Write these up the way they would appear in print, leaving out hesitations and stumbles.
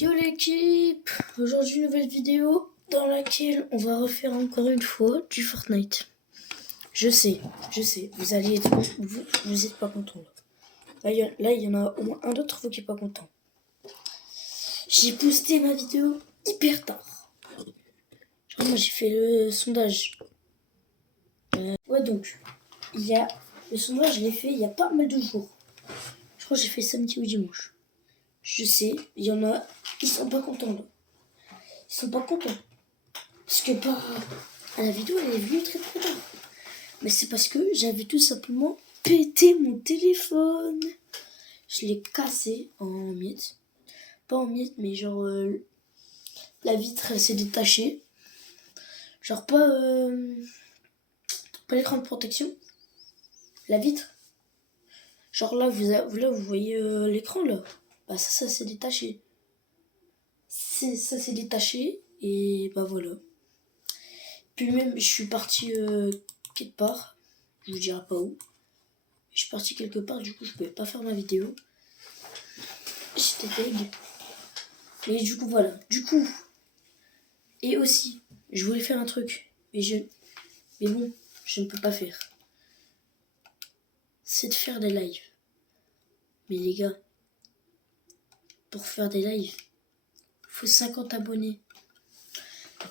Yo l'équipe, aujourd'hui nouvelle vidéo dans laquelle on va refaire encore une fois du Fortnite. Je sais, vous allez être, vous êtes pas content là. Là, il y en a au moins un d'entre vous qui est pas content. J'ai posté ma vidéo hyper tard. Genre moi j'ai fait le sondage. Ouais donc, le sondage je l'ai fait il y a pas mal de jours. Je crois que j'ai fait samedi ou dimanche. Je sais, il y en a qui sont pas contents là. Ils sont pas contents. Parce que la vidéo elle est venue très tard. Mais c'est parce que j'avais tout simplement pété mon téléphone. Je l'ai cassé en miettes. Pas en miettes, mais genre la vitre elle s'est détachée. Genre pas l'écran de protection. La vitre. Genre là vous voyez l'écran là. Bah ça s'est détaché. Ça s'est détaché et bah voilà. Puis même je suis parti quelque part. Je vous dirai pas où. Je suis parti quelque part, du coup je pouvais pas faire ma vidéo. J'étais deg. Mais du coup voilà. Du coup. Et aussi, je voulais faire un truc. Mais bon, je ne peux pas faire. C'est de faire des lives. Mais les gars, pour faire des lives, il faut 50 abonnés.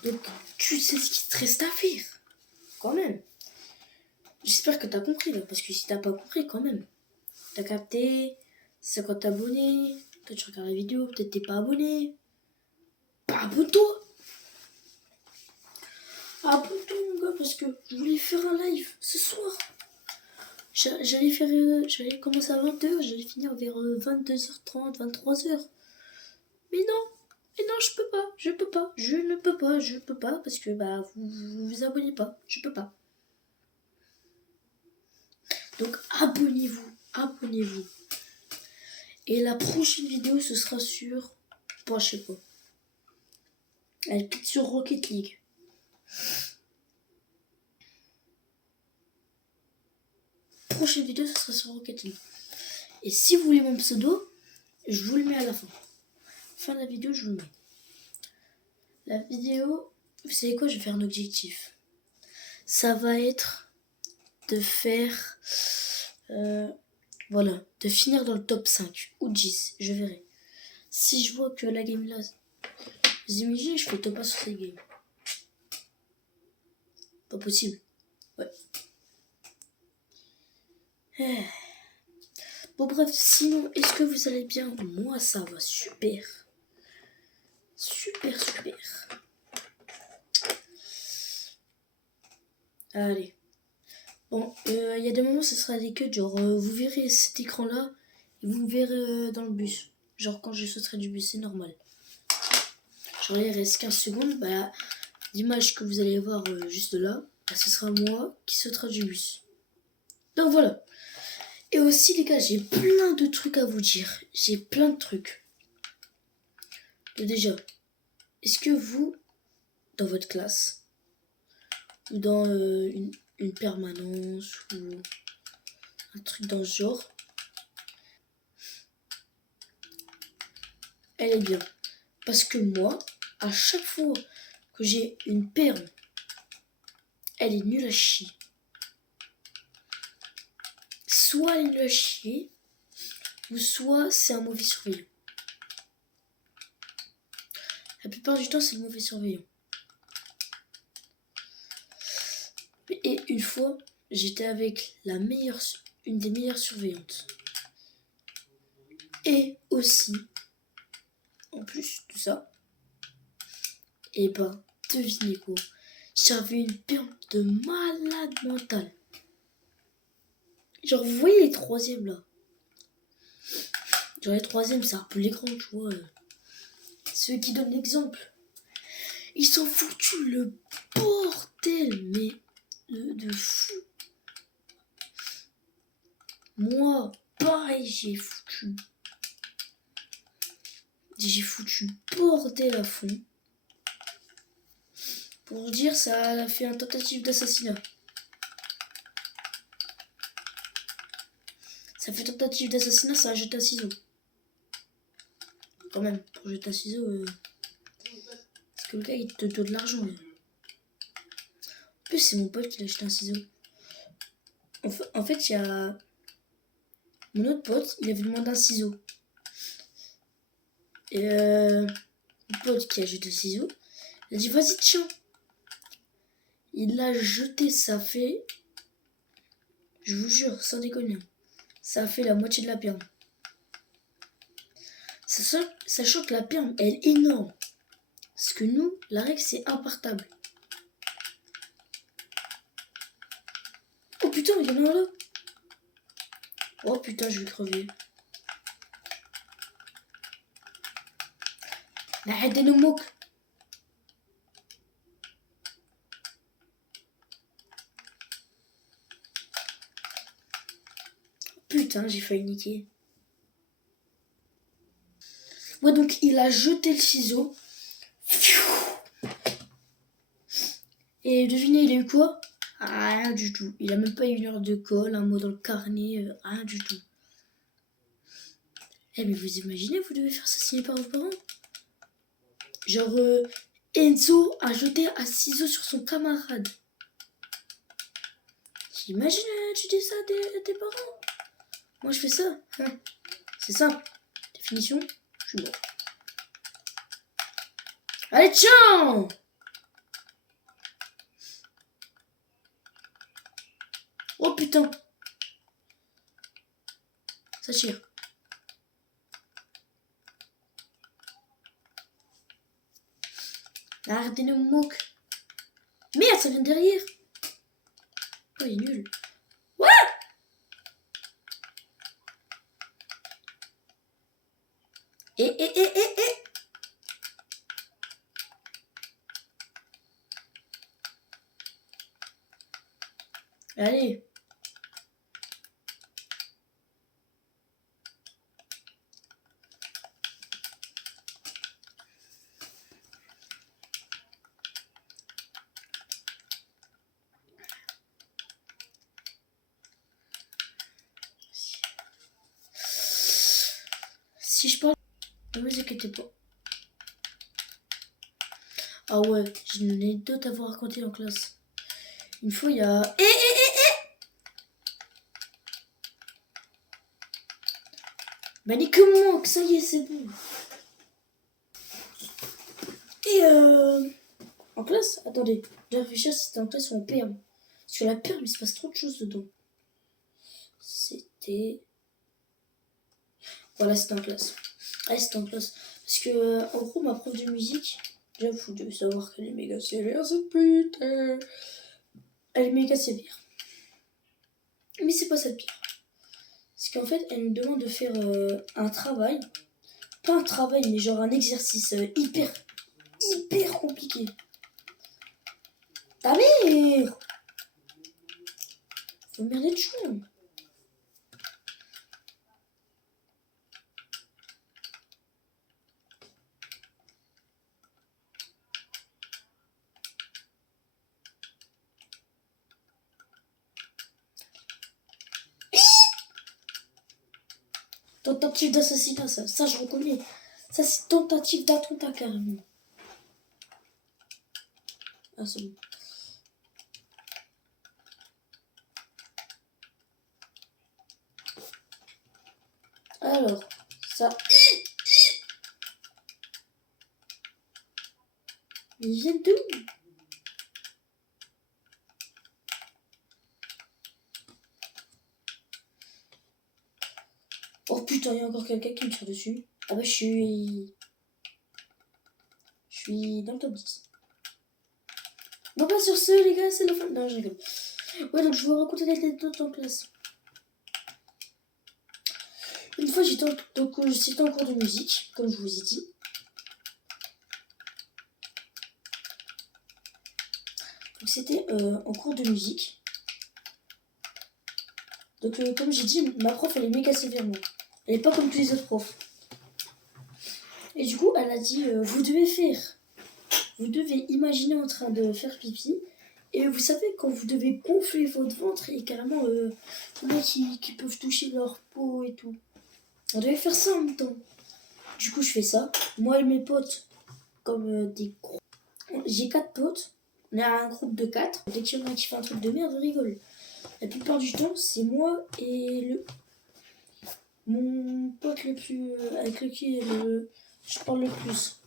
Donc tu sais ce qu'il te reste à faire. Quand même. J'espère que t'as compris là. Parce que si t'as pas compris quand même. T'as capté 50 abonnés. Toi tu regardes la vidéo, peut-être t'es pas abonné. Pas abonne-toi. Abonne-toi mon gars parce que je voulais faire un live ce soir. J'allais commencer à 20h, j'allais finir vers 22h30, 23h. Mais non, je ne peux pas parce que bah vous vous abonnez pas, je peux pas. Donc abonnez-vous. Et la prochaine vidéo ce sera sur, bon, je sais pas. Elle est peut-être sur Rocket League. Prochaine vidéo, ce sera sur Rocket League. Et si vous voulez mon pseudo, je vous le mets à la fin. Fin de la vidéo, je vous le mets. La vidéo, vous savez quoi, je vais faire un objectif. Ça va être de faire, voilà, de finir dans le top 5 ou 10, je verrai. Si je vois que la game là, vous imaginez, je fais top 1 sur cette game. Pas possible. Ouais. Bon bref, sinon, est-ce que vous allez bien? Moi ça va super. Super. Allez. Bon, il y a des moments ça sera des cuts, genre vous verrez cet écran là et vous me verrez dans le bus. Genre quand je sauterai du bus, c'est normal. Genre il reste 15 secondes, bah l'image que vous allez voir juste là, bah, ce sera moi qui sautera du bus. Donc voilà. Et aussi les gars, j'ai plein de trucs à vous dire. J'ai plein de trucs. Déjà, est-ce que vous, dans votre classe, ou dans une permanence, ou un truc dans ce genre, elle est bien. Parce que moi, à chaque fois que j'ai une perme, elle est nulle à chier. Soit elle est nulle à chier, ou soit c'est un mauvais surveillant. La plupart du temps, c'est le mauvais surveillant. Et une fois, j'étais avec une des meilleures surveillantes. Et aussi, en plus de ça, et ben, devinez quoi, j'avais une perme de malade mental. Genre, vous voyez les troisièmes là? Genre, les troisièmes, c'est un peu l'écran, tu vois. Ceux qui donnent l'exemple. Ils sont foutus le bordel, mais de fou. Moi, pareil, j'ai foutu bordel à fond. Pour vous dire, ça a fait un tentative d'assassinat. Ça fait tentative d'assassinat, ça a jeté un ciseau. Quand même, pour jeter un ciseau, parce que le gars, il te doit de l'argent. En plus, c'est mon pote qui l'a acheté un ciseau. En fait, il y a... Mon autre pote, il avait demandé un ciseau. Et mon pote qui a jeté le ciseau, il a dit, vas-y, tiens. Il l'a jeté, ça fait... Je vous jure, sans déconner. Ça a fait la moitié de la perle. Sachant que la perle, elle est énorme. Parce que nous, la règle, c'est impartable. Oh putain, il y en a un là. Oh putain, je vais crever. Arrête de nous moquer. Putain, j'ai failli niquer. Ouais, donc il a jeté le ciseau. Et devinez, il a eu quoi? Rien du tout. Il a même pas eu une heure de colle, un mot dans le carnet, rien du tout. Eh mais vous imaginez, vous devez faire ça signer par vos parents? Genre, Enzo a jeté un ciseau sur son camarade. T'imagines, tu dis ça à tes parents? Moi je fais ça. Hein. C'est ça. Définition, je suis mort. Allez, tiens! Oh putain! Ça tire. Arrêtez de me moquer. Merde, ça vient derrière. Oh, il est nul. Ouais! Et. Allez. Si je parle, ne vous inquiétez pas. Ah ouais, j'ai une anecdote à vous raconter en classe. Une fois, il y a... Bah dis que moi, que ça y est, c'est bon. Et en classe, attendez, je réfléchis si c'était en classe ou en perme. Parce que la perme, il se passe trop de choses dedans. C'était... Voilà, c'était en classe. Ouais, c'était en classe. Parce que, en gros, ma prof de musique, déjà, vous devez savoir qu'elle est méga sévère, cette pute. Elle est méga sévère. Mais c'est pas ça le pire. Parce qu'en fait, elle nous demande de faire un travail. Pas un travail, mais genre un exercice hyper compliqué. Ta mère! Faut merder de chou. Tentative d'assassinat, ça je reconnais. Ça c'est tentative d'attentat carrément. Ah c'est bon. Alors, ça... Ils viennent d'où? Oh putain, il y a encore quelqu'un qui me tire dessus. Ah bah je suis dans le top 10. Non pas sur ce les gars, c'est la fin. Non, je rigole. Ouais, donc je vais vous raconter l'anecdote en classe. Une fois j'étais en cours de musique, comme je vous ai dit. Donc c'était en cours de musique. Donc comme j'ai dit, ma prof elle est méga sévère. Elle est pas comme tous les autres profs. Et du coup elle a dit vous devez imaginer en train de faire pipi. Et vous savez quand vous devez gonfler votre ventre et carrément les mecs qui peuvent toucher leur peau et tout. On devait faire ça en même temps. Du coup, je fais ça. Moi et mes potes, comme des gros. J'ai 4 potes. On est un groupe de 4. Dès qu'il y en a qui fait un truc de merde, on rigole. La plupart du temps, c'est moi et mon pote le plus. Avec lequel je parle le plus.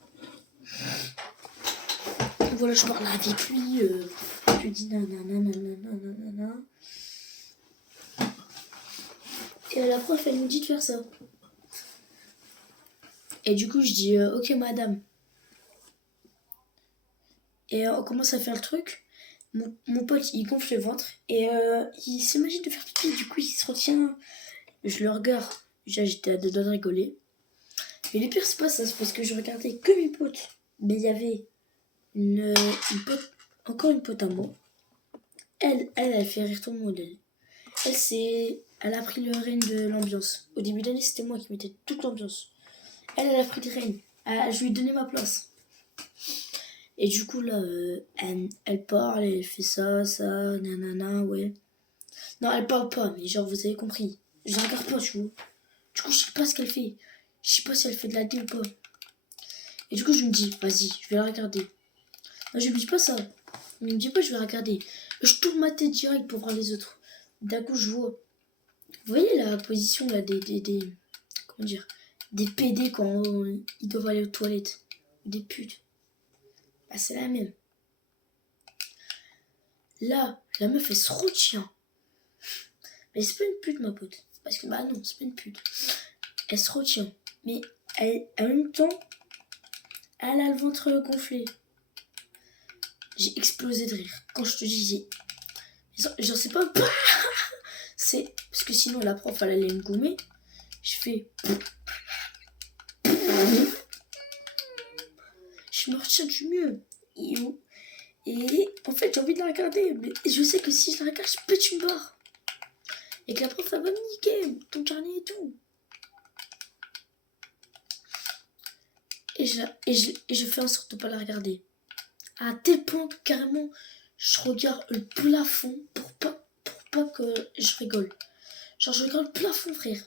Voilà, je parle avec lui. Je lui dis nanana. Et la prof, elle nous dit de faire ça. Et du coup, je dis ok, madame. Et on commence à faire le truc. Mon pote, il gonfle le ventre. Et il s'imagine de faire pipi. Du coup, il se retient. Je le regarde. Déjà, j'étais à deux doigts de rigoler. Mais le pire, c'est pas ça. C'est parce que je regardais que mes potes. Mais il y avait une pote, encore une pote à moi. Elle fait rire tout le monde. Elle a pris le règne de l'ambiance. Au début d'année, c'était moi qui mettais toute l'ambiance. Elle a pris le règne. Je lui ai donné ma place. Et du coup, là, elle parle, elle fait ça, nanana, ouais. Non, elle parle pas, mais genre, vous avez compris. Je la regarde pas, tu vois. Du coup, je sais pas ce qu'elle fait. Je sais pas si elle fait de la D ou pas. Et du coup, je me dis, vas-y, je vais la regarder. Non, je lui dis pas ça. Il me dit pas, je vais la regarder. Je tourne ma tête direct pour voir les autres. D'un coup, je vois. Vous voyez la position là des comment dire, des PD quand ils doivent aller aux toilettes. Des putes. Bah, c'est la même. Là, la meuf, elle se retient. Mais c'est pas une pute, ma pote. Parce que, bah non, c'est pas une pute. Elle se retient. Mais en même temps, elle a le ventre gonflé. J'ai explosé de rire. Quand je te dis, j'en sais pas. C'est parce que sinon, la prof, elle allait me gommer. Je fais. Je me retiens du mieux. Et en fait, j'ai envie de la regarder. Mais je sais que si je la regarde, je pète une barre. Et que la prof, elle va me niquer ton carnet et tout. Et je fais en sorte de pas la regarder. À tel point que carrément, je regarde le plafond pour pas que je rigole. Genre, je regarde le plafond, frère.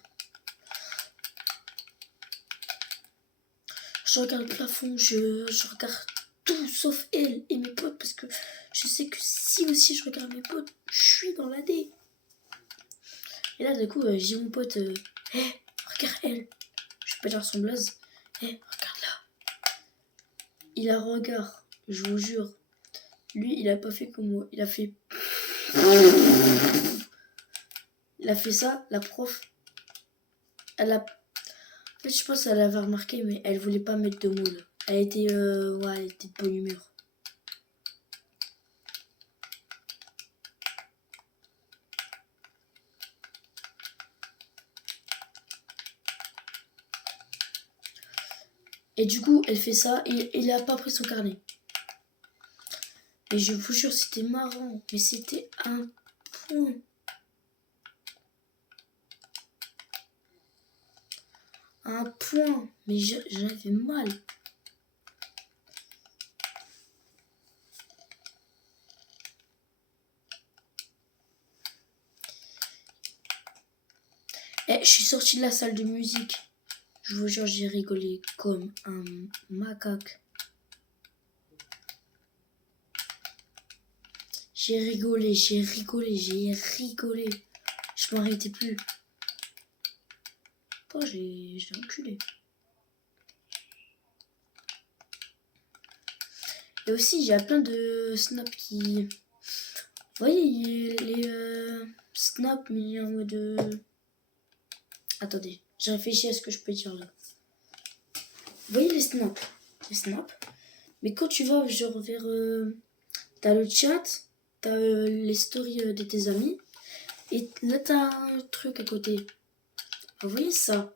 Je regarde le plafond, je regarde tout sauf elle et mes potes parce que je sais que si aussi je regarde mes potes, je suis dans la D. Et là, du coup, j'ai mon pote, regarde elle. Je vais pas dire son blaze. Regarde là. Il a regard, je vous jure. Lui, il a pas fait comme moi. Il a fait ça, la prof. En fait, je pense qu'elle avait remarqué, mais elle voulait pas mettre de mots là. Elle était de bonne humeur. Et du coup, elle fait ça et il a pas pris son carnet. Et je vous jure, c'était marrant. Mais c'était un point. Un point. Mais j'avais mal. Je suis sortie de la salle de musique. Je vous jure, j'ai rigolé comme un macaque. J'ai rigolé. Je m'arrêtais plus. Oh, j'ai enculé. Et aussi, il y a plein de snaps qui... Vous voyez, les snaps, mais en mode... Attendez, j'ai réfléchi à ce que je peux dire là. Vous voyez les snaps? Mais quand tu vas genre vers... t'as le chat, t'as les stories de tes amis, et là t'as un truc à côté. Vous voyez ça?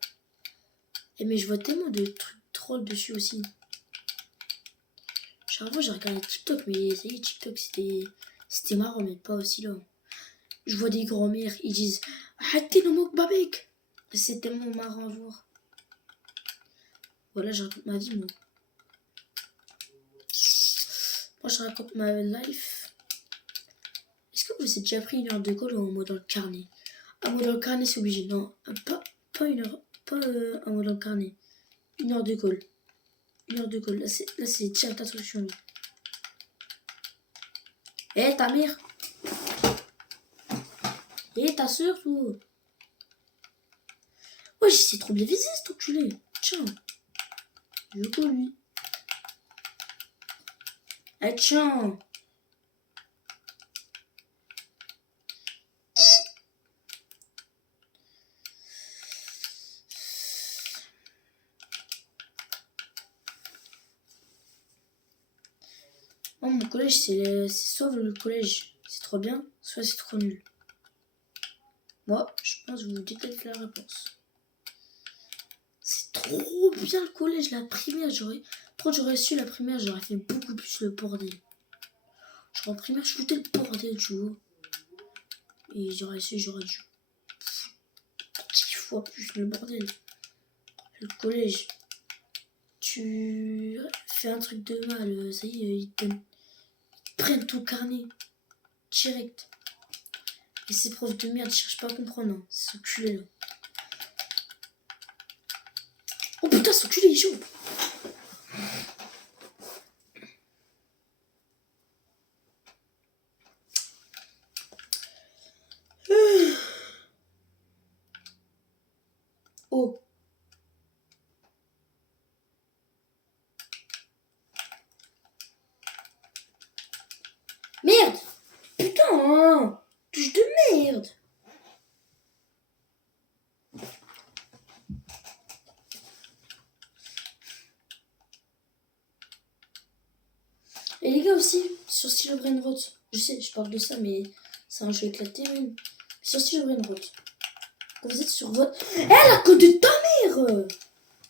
Et mais je vois tellement de trucs trolls dessus aussi. Genre avant j'ai regardé TikTok, mais ça y est, TikTok c'était marrant, mais pas aussi là. Je vois des grands-mères, ils disent Arrêtez le mot babek. C'est tellement marrant à voir. Voilà, je raconte ma vie, moi. Moi, je raconte ma life. Est-ce que vous avez déjà pris une heure de colle ou un mot dans le carnet? Un mot dans le carnet, c'est obligé. Non, pas une heure. Pas un mot dans le carnet. Une heure de colle. Une heure de colle. Là, c'est direct instruction. Eh, ta mère. Eh, ta soeur, tout. Ouais, c'est trop bien visé, cet enculé. Tiens. Je veux que lui. Eh, tiens. Oh, mon collège, c'est soit le collège, c'est trop bien, soit c'est trop nul. Moi, je pense que vous détectez la réponse. C'est trop bien le collège, la primaire, quand j'aurais su la primaire, j'aurais fait beaucoup plus le bordel. Genre en primaire, je foutais le bordel, tu vois. Et j'aurais dû 10 fois plus le bordel. Le collège, tu fais un truc de mal, ça y est, ils prennent ton carnet, direct. Et ces profs de merde, ils cherchent pas à comprendre, hein. C'est culé là. Oh putain, ce culé, il est chaud. Oh. Merde. Putain, hein. Touche de merde. Et les gars aussi, sur Stylo Brainrot, je sais, je parle de ça, mais c'est un jeu éclaté, même. Sur Stylo Brainrot, quand vous êtes sur votre... Eh, la code de ta mère.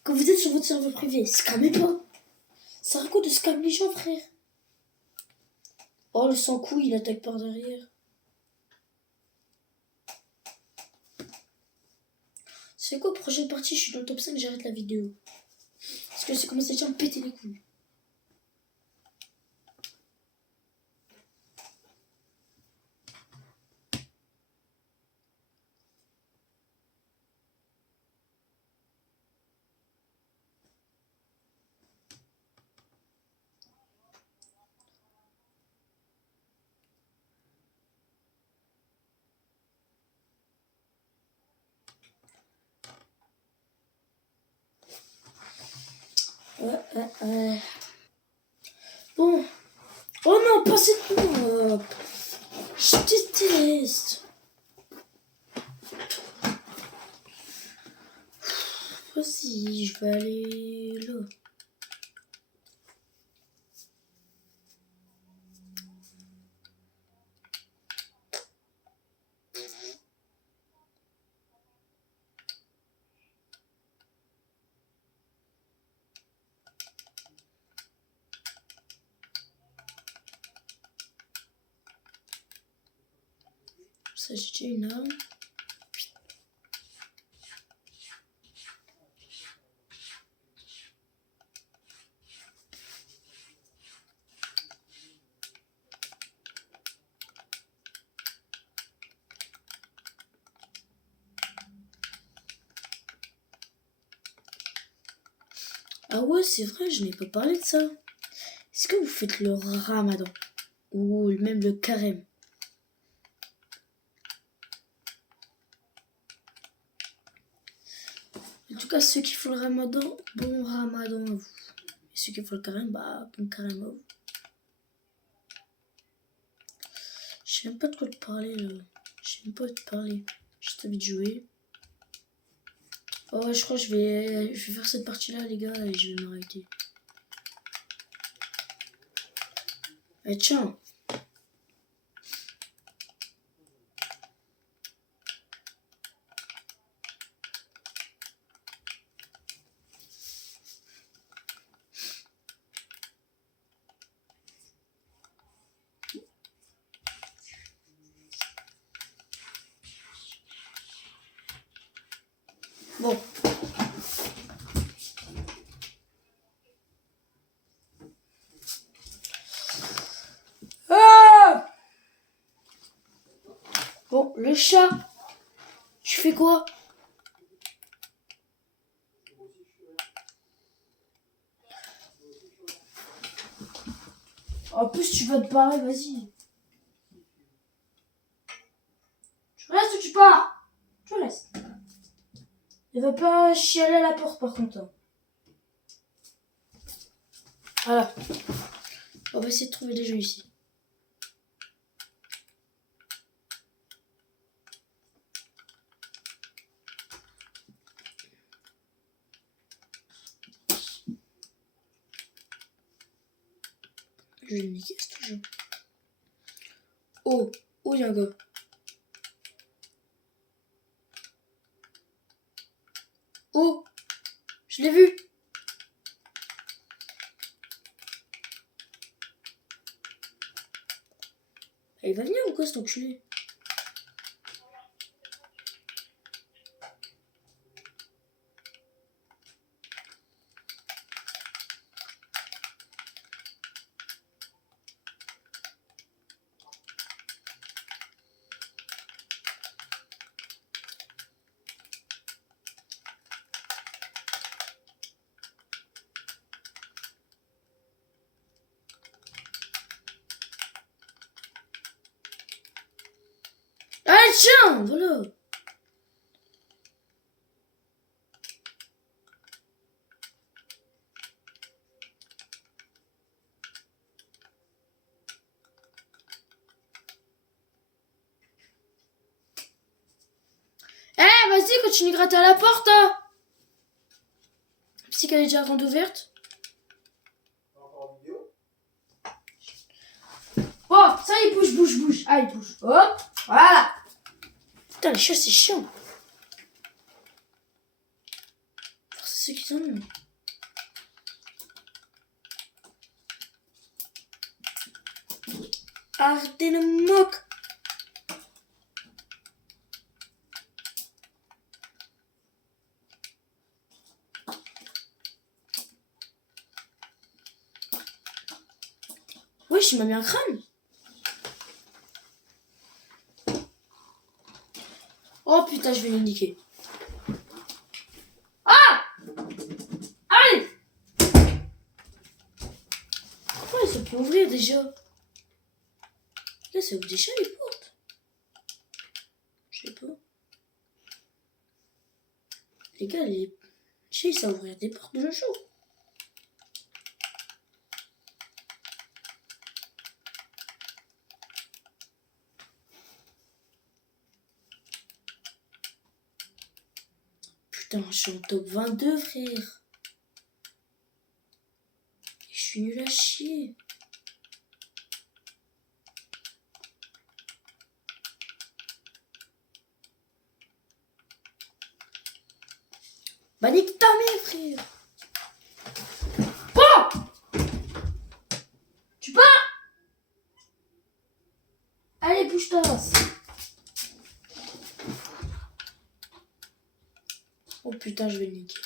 Quand vous êtes sur votre serveur privé, scammez pas. Ça raconte de scam les gens, frère. Oh, le sans-couille, il attaque par derrière. C'est quoi, prochaine partie, je suis dans le top 5, j'arrête la vidéo. Parce que c'est commencé déjà à me péter les couilles. Ouais. Bon. Oh non, pas cette map. Je déteste. Vas-y, je vais aller là. Ça, j'ai déjà une arme. Ah ouais, c'est vrai, je n'ai pas parlé de ça. Est-ce que vous faites le ramadan? Ou même le carême? En tout cas, ceux qui font le ramadan, bon ramadan à vous. Et ceux qui font le carême, bah, bon carême à vous. Je sais même pas de quoi te parler là. Je sais même pas de te parler. J'ai envie de jouer. Oh, je crois que je vais faire cette partie là, les gars, et je vais m'arrêter. Eh, tiens. Bon. Ah! Bon, le chat. Tu fais quoi? En plus, tu vas te barrer, vas-y. Tu restes ou tu pars? Tu restes. Ne va pas chialer à la porte, par contre. Hein. Voilà. On va essayer de trouver des jeux ici. Je vais le niquer ce jeu. Oh, oh, il y a un gars. Oh, je l'ai vu. Il va venir ou quoi cet enculé? Ah tiens, voilà. Eh, vas-y, continue de gratter à la porte. Hein. Si qu'elle est déjà grande ouverte. Oh, ça il bouge. Ah, il bouge. Hop, voilà. Putain, les chats, c'est chiant. C'est ceux qui sont là. Arrêtez le moque. Wesh, il m'a mis un crâne. Oh putain, je vais le niquer. Ah! Allez! Pourquoi il se peut ouvrir déjà? Là, ça ouvre déjà les portes. Je sais pas. Les gars, les chiens, ça ouvrir des portes de jour. Putain, je suis en top 22, frère. Et je suis nul à chier. Bah nique ta mère, frère. Oh! Tu pars? Allez, bouge ta race. Oh putain, je vais le niquer.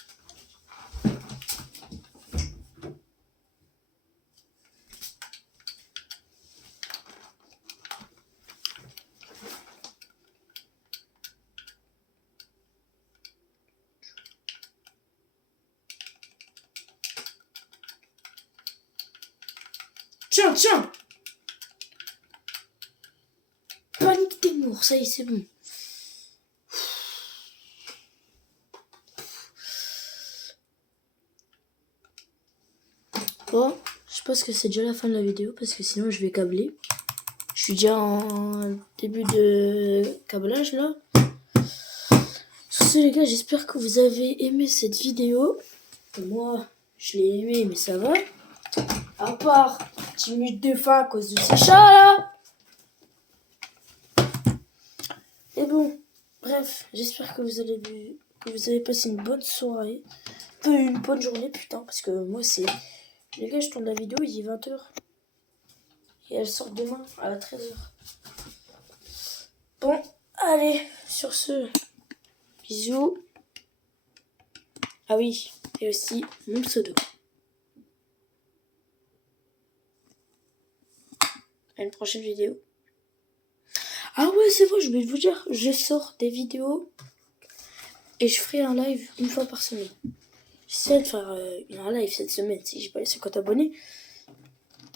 Tiens! Panique t'es mort, ça y est, c'est bon. Bon, je pense que c'est déjà la fin de la vidéo parce que sinon je vais câbler. Je suis déjà en début de câblage là. Sur ce les gars, j'espère que vous avez aimé cette vidéo. Moi, je l'ai aimé mais ça va. À part 10 minutes de faim à cause de ces chats là. Et bon, bref, j'espère que vous avez passé une bonne soirée. Une bonne journée putain parce que moi c'est... Les gars, je tourne la vidéo, il est 20h. Et elle sort demain à 13h. Bon, allez, sur ce, bisous. Ah oui, et aussi mon pseudo. À une prochaine vidéo. Ah ouais, c'est vrai, je voulais vous dire, je sors des vidéos et je ferai un live une fois par semaine. J'essaie de faire un live cette semaine si j'ai pas les 50 abonnés.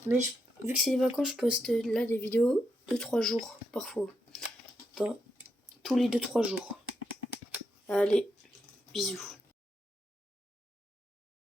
Mais vu que c'est les vacances, je poste là des vidéos 2-3 jours parfois. Tous les 2-3 jours. Allez, bisous.